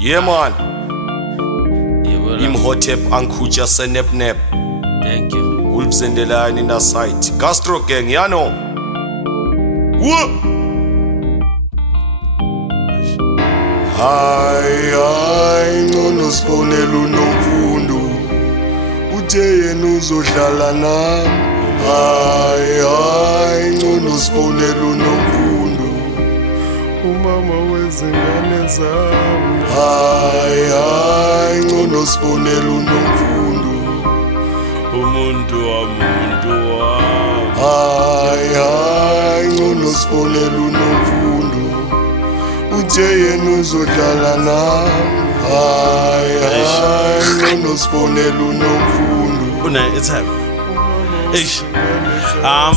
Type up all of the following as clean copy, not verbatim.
Yeah man. Imhotep Ankuja Senep Nep. Thank you. Wolves in the line in the sight. Castro gang, yano. Whoop. Hayi ngono sibonela unomfundo uthe yena uzodlala nami. Hayi ngono sibonela unomfundo umama wezingane zami. Hayi ngono sibonela unomfundo umuntu wami. Hayi ngono sibonela unomfundo uthe yena uzodlala nami. Hayi ngono sibonela unomfundo Una ithaba. Eish.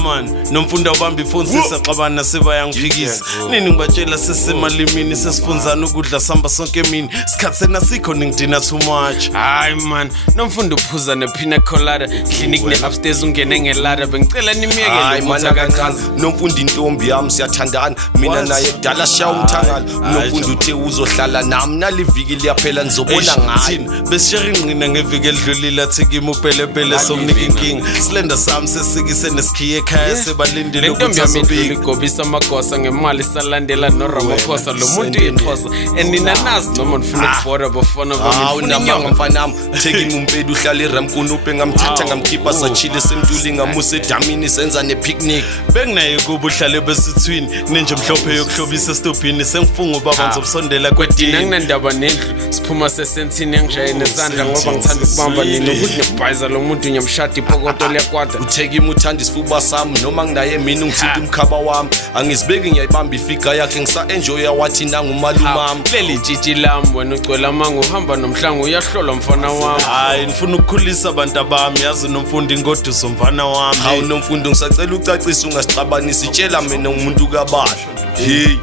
Man, nomfundo wabamba ifoni sisaxabana sebayangiphikisa. Nini ngibatshela sesemalimini sesifunzana ukudla samba sonke emini. Sikhathi senasikho ngidina too much. Hayi man, nomfundo uphuza nephina colada. Clinic ne upstairs ungene ngelada. Bengicela nimiyeke lo muthi akancane. Nomfundo intombi yami siyathandana. Mina naye kudala shaya umthangala. Nomfundo uthe uzohlala nami naliviki liyaphela nizobona ngayo. Besishare ingqina ngeviki elidlulile athi kimi upelepele somnika inkinga. Slender sami sesikise nesikhiye ekhaya sebalindile ukuthi azobika. Igobisa amagosa ngemali salandela noRamaphosa lo muntu ixhosa. Enina nazi noma nifuna ukubora bafana bami mfanami. Thekimi umpedi uhlala eRamkunupe ngamthatha ngamkhipha sachile semntuli ngamusa edamini senza nepicnic. Benginaye kuba uhlale besithwini ninje mhlophe yokuhlobisa estopini sengifunga ubaba ngizobusondela kwedina nginandaba nendlu siphuma sesentini engishaya nezandla ngoba ngithanda ukubamba nini ukuthi nebhayiza lo muntu nyamshadi iphokoto liyakwada. Uthekimi uthanda isifuba sami noma nginaye mina ngithinta umkhaba wami. Angizibeki ngiyayibamba ifika yakhe ngisa enjoy wathi nangumalumami. Leli tshitshi lami wena ucwela manga uhamba nomhlangu uyahlolwa mfana wami. Hayi nifuna ukukhulisa abantu abami yazi nomfundo ingoduso mfana wami. Hawu nomfundo ngisacela ucacisa ungasixabanisi tshela mina umuntu kabasha. Hey.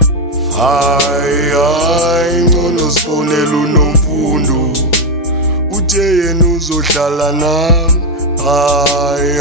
Hayi ngono sibonela unomfundo uthe yena uzodlala nami. Hayi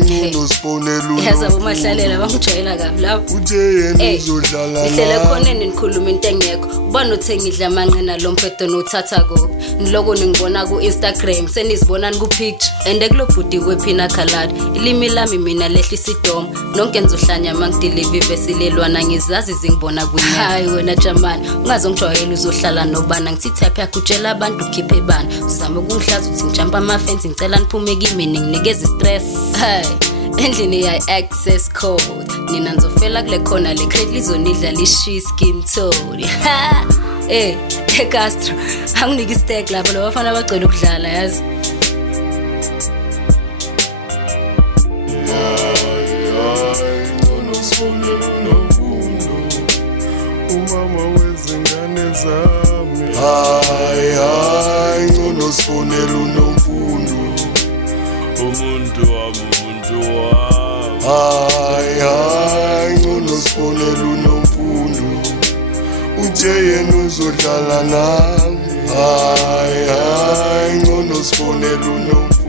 ngono sibonela unomfundo yaza bomahlalela bangijwayela kabi lapho uthe yena uzodlala nami. Ngihlele khoneni nikhuluma into engekho ubani uthe ngidla amanqina lo mphedo nothatha kuphi niloko ningibona ku Instagram senizibona ku picture ende kulobhudi kwephina color ilimi lami mina lehlisa idoma nonke nizohlanya mangideliver besilelwana ngizazi zingibona kunyama. Hayi wena jamani ungazongijwayela uzohlala nobana ngithi type yakho utshela abantu ukhiphe ibani uzama ukungihlaza uthi ngijampa ama fence ngicela niphume kimi nginikeza stress. Hayi endlini ya access code nina nizofela kule khona le credit lizonidla lishi skin tone. Ha Castro anginiki steak lapho lo bafana bacela ukudlala yazi. Umama wezingane zami. Hayi ngono sibonela unomfundo umuntu wami. Hayi ngono sibonela unomfundo uthe yena uzodlala nami. Hayi ngono sibonela unomfundo